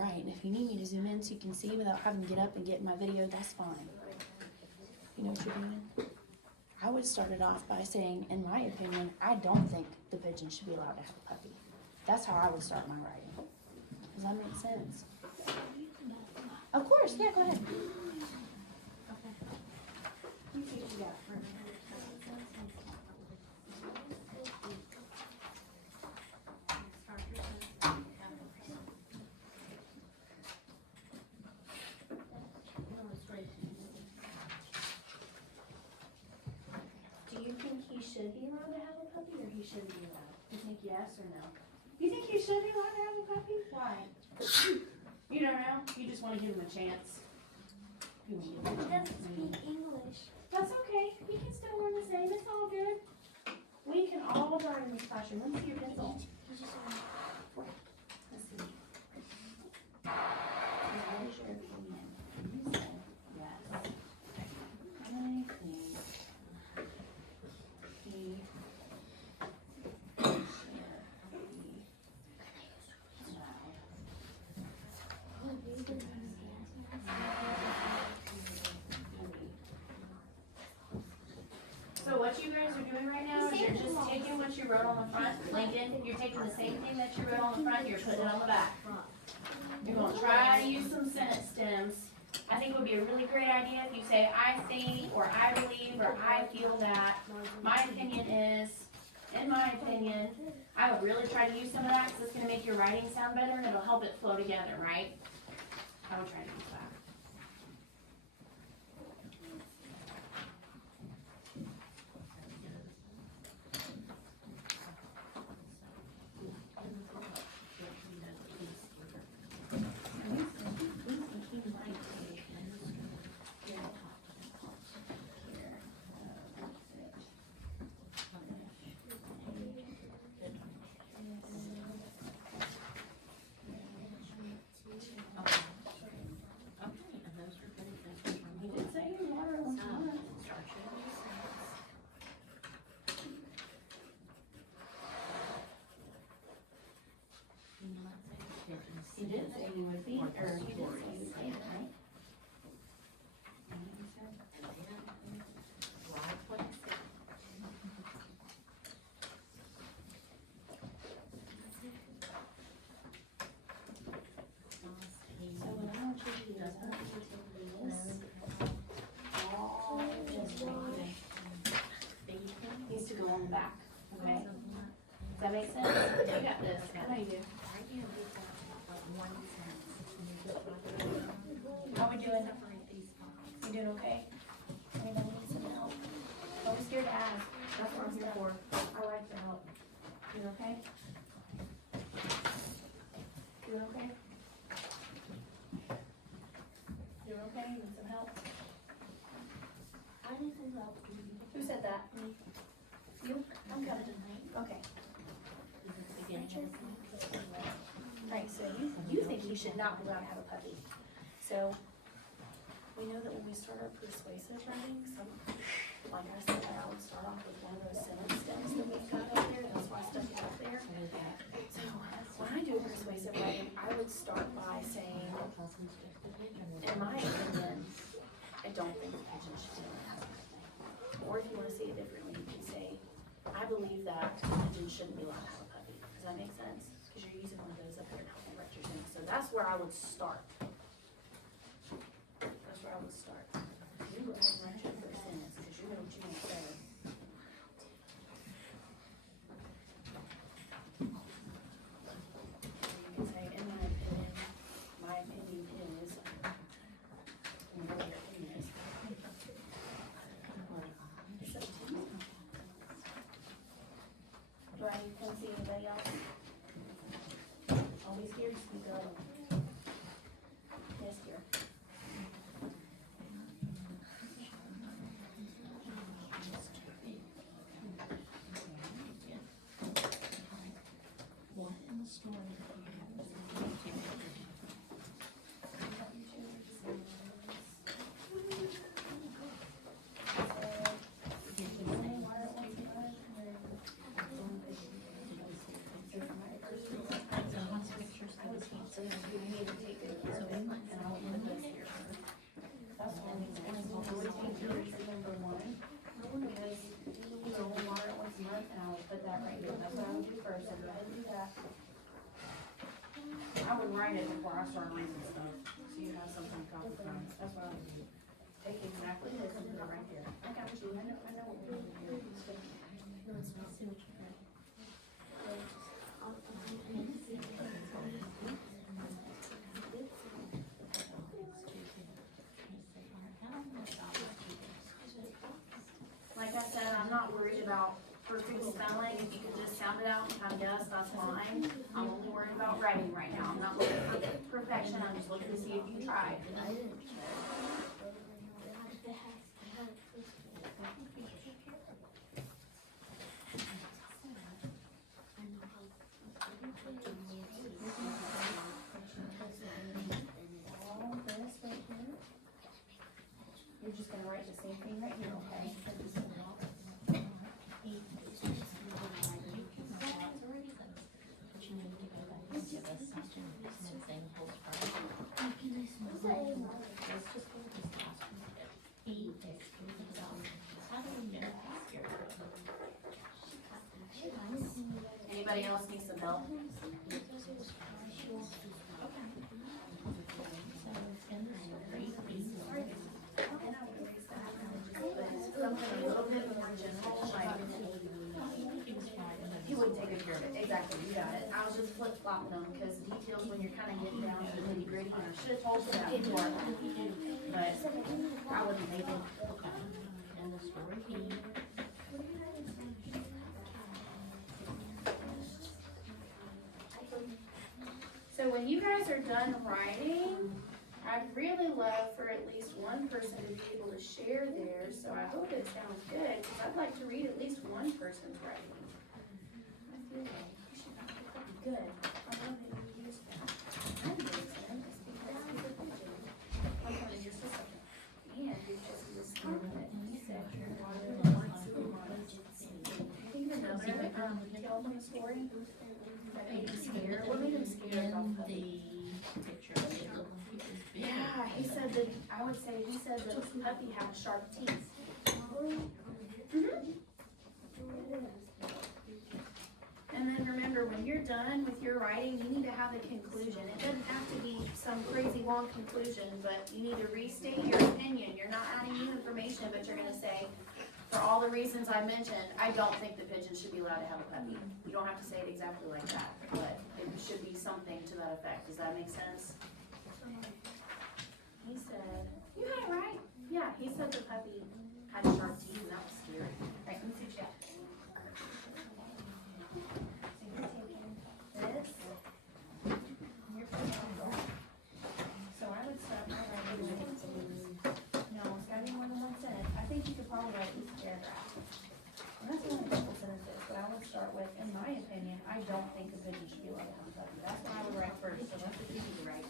right. If you need me to zoom in so you can see without having to get up and get in my video, that's fine. You know what you're doing? I would start it off by saying, in my opinion, I don't think the pigeon should be allowed to have a puppy. That's how I would start my writing. Does that make sense? Of course, yeah, go ahead. Do you think he should be allowed to have a puppy, or he shouldn't be allowed? You think yes or no? You think he should be allowed to have a puppy? Why? You don't know? You just want to give him a chance. You want to give him a He chance. doesn't speak English. That's okay. He can still learn the same. It's all good. We can all learn in this classroom. Let me see your pencil. He just Let's see. What is your opinion? You say yes. I think he should be allowed. So what you guys are doing right now is you're just taking what you wrote on the front, Lincoln, you're taking the same thing that you wrote on the front, you're putting it on the back. You're gonna try to use some sentence stems. I think it would be a really great idea if you say, I think, or I believe, or I feel that. My opinion is, in my opinion, I would really try to use some of that because it's gonna make your writing sound better and it'll help it flow together, right? I would try to use that. He did say you water on time. He did say he would be, or he did say he would be, right? So what I want you to do is I want you to take this, all just right here. Needs to go on the back, okay? Does that make sense? You got this, I know you do. How we doing? You doing okay? Anybody need some help? Don't be scared to ask, that's what I'm here for. I like to help. You okay? You okay? You okay? You need some help? I need some help. Who said that? Me. You? I'm coming. Okay. Right, so you think he should not be allowed to have a puppy. So, we know that when we start our persuasive writing, like I said, I would start off with one of those sentence stems that we've got up there, that's why I stuck it up there. So, when I do a persuasive writing, I would start by saying, in my opinion, I don't think the pigeon should be allowed to have a puppy. Or if you wanna say it differently, you can say, I believe that the pigeon shouldn't be allowed to have a puppy. Does that make sense? Because you're using one of those up there to help me write your sentence. So that's where I would start. That's where I would start. You go ahead and write your first sentence because you know what you want to say. You can say, in my opinion is, and what your opinion is. It's up to you. Do I need to come see anybody else? Don't be scared to speak up. Yes, dear. What in the story? would write it before I start reading stuff, so you have something to copy from. That's what I would do. Take exactly this and put it right there. I got you, I know what we're doing here. Like I said, I'm not worried about perfect spelling. If you could just sound it out and kind of guess, that's fine. I'm only worried about writing right now. I'm not looking for perfection. I'm just looking to see if you tried. All this right here. You're just gonna write the same thing right here, okay? Anybody else need some help? Something a little bit more general, like, he wouldn't take good care of it, exactly, you got it. I was just flip-flopping them, because details, when you're kind of getting down to the nitty-gritty, I should have told you that before, but I wouldn't make it. And the story So when you guys are done writing, I'd really love for at least one person to be able to share theirs, so I hope it sounds good, because I'd like to read at least one person's writing. I feel like you should not be good. I love that you use that. I'm good, Sam, it's because he's a pigeon. I'm going to just a second. And you're just this confident, he said you're water and lights and lights. Think of another, tell them a story that made him scared. What made him scared about the picture? Yeah, he said that, I would say, he said that the puppy had sharp teeth. And then remember, when you're done with your writing, you need to have a conclusion. It doesn't have to be some crazy long conclusion, but you need to restate your opinion. You're not adding new information, but you're gonna say, for all the reasons I mentioned, I don't think the pigeon should be allowed to have a puppy. You don't have to say it exactly like that, but it should be something to that effect. Does that make sense? He said, you had it right. Yeah, he said the puppy had sharp teeth, and that was scary. All right, let me see what you got. So you're taking this. You're putting it on. So I would start my writing with, no, it's gotta be more than one sentence. I think you could probably write each paragraph. And that's only a couple sentences, but I would start with, in my opinion, I don't think a pigeon should be allowed to have a puppy. That's what I would write first, so that's what you need to write.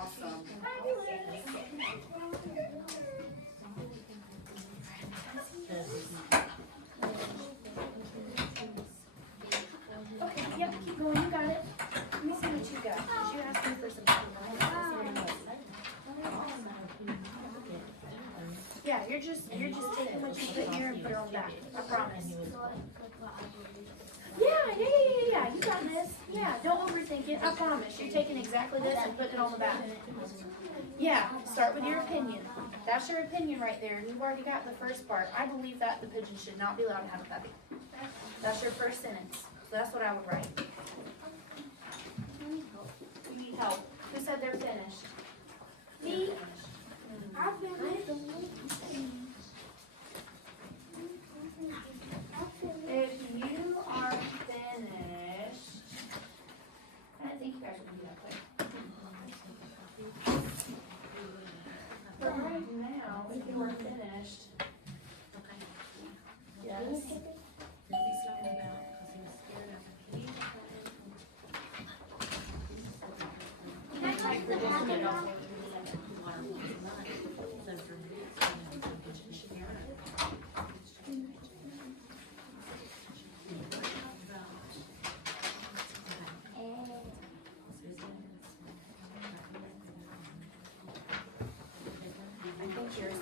Awesome. Okay, yep, keep going, you got it. Let me see what you got, because you asked me for some. Yeah, you're just taking what you put here and put it on back, I promise. Yeah, you got this. Yeah, don't overthink it, I promise. You're taking exactly this and putting it on the back. Yeah, start with your opinion. That's your opinion right there. You've already got the first part. I believe that the pigeon should not be allowed to have a puppy. That's your first sentence. So that's what I would write. You need help. Who said they're finished? Me? I've finished. If you are finished, I don't think you guys will be that quick. But right now, if you are finished, yes.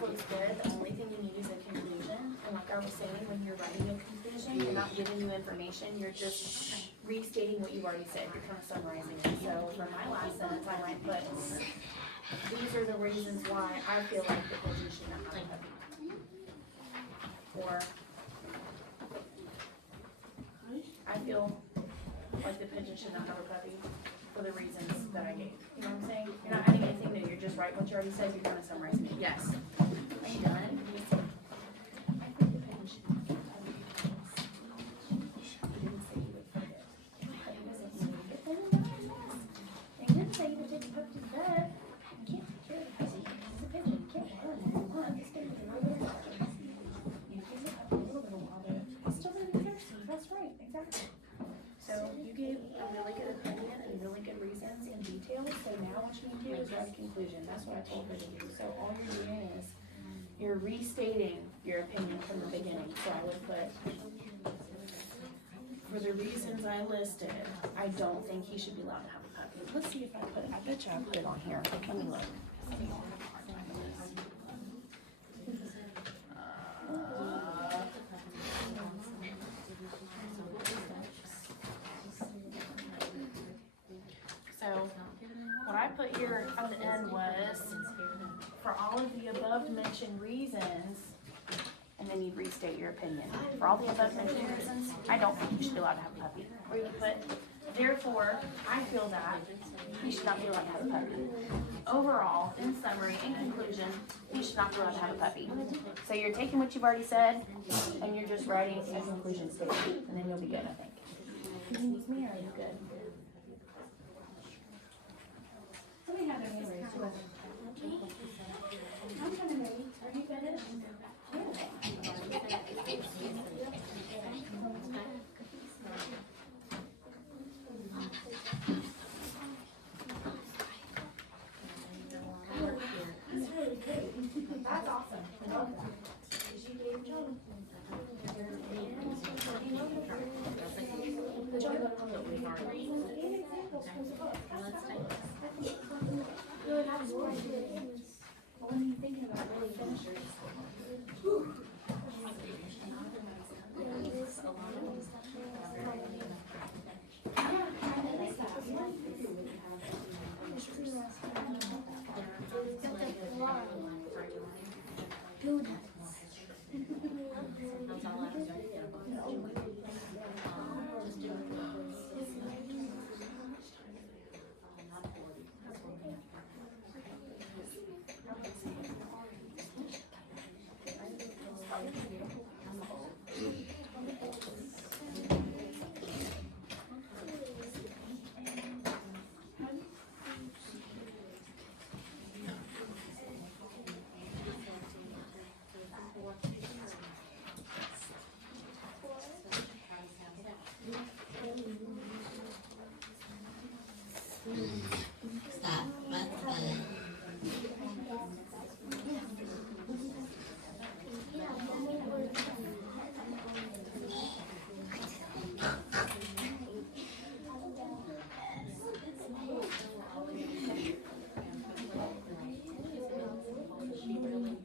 looks good, the only thing you need is a conclusion. And like I was saying, when you're writing a conclusion, you're not giving you information, you're just restating what you've already said, you're kind of summarizing it. So for my last sentence, I might put, these are the reasons why I feel like the pigeon should not have a puppy. Or, I feel like the pigeon should not have a puppy for the reasons that I gave. You know what I'm saying? You're not adding anything new, you're just writing what you already said, you're kind of summarizing it. Yes. Are you done? I think the pigeon should not have a puppy. He didn't say he would put it. But he doesn't say it. Then it's not a mess. And he didn't say he would take the puppy to bed. You can't take care of the puppy. It's a pigeon. You can't run it. Just give it a little bit of water. You give the puppy a little bit of water. It's still gonna be thirsty. That's right. Exactly. So you gave a really good opinion and really good reasons and details. So now what you need to do is write a conclusion. That's what I told her to do. So all you're doing is you're restating your opinion from the beginning. So I would put, for the reasons I listed, I don't think he should be allowed to have a puppy. Let's see if I put it. I bet you I put it on here. Let me look. So what I put here at the end was, for all of the above mentioned reasons, and then you restate your opinion. For all the above mentioned reasons, I don't think you should be allowed to have a puppy. Or you put, therefore, I feel that he should not be allowed to have a puppy. Overall, in summary, in conclusion, he should not be allowed to have a puppy. So you're taking what you've already said, and you're just writing a conclusion statement, and then you'll be good, I think. Excuse me, or are you good? Somebody have their hand raised. I'm kind of ready. Are you finished? That's really good. That's awesome. I love that. What are you thinking about really finishers?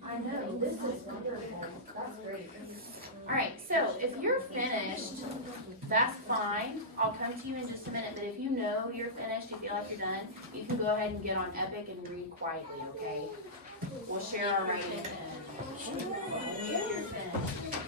I know, this is wonderful. That's great. All right, so if you're finished, that's fine. I'll come to you in just a minute, but if you know you're finished, you feel like you're done, you can go ahead and get on Epic and read quietly, okay? We'll share our rating then. If you're finished.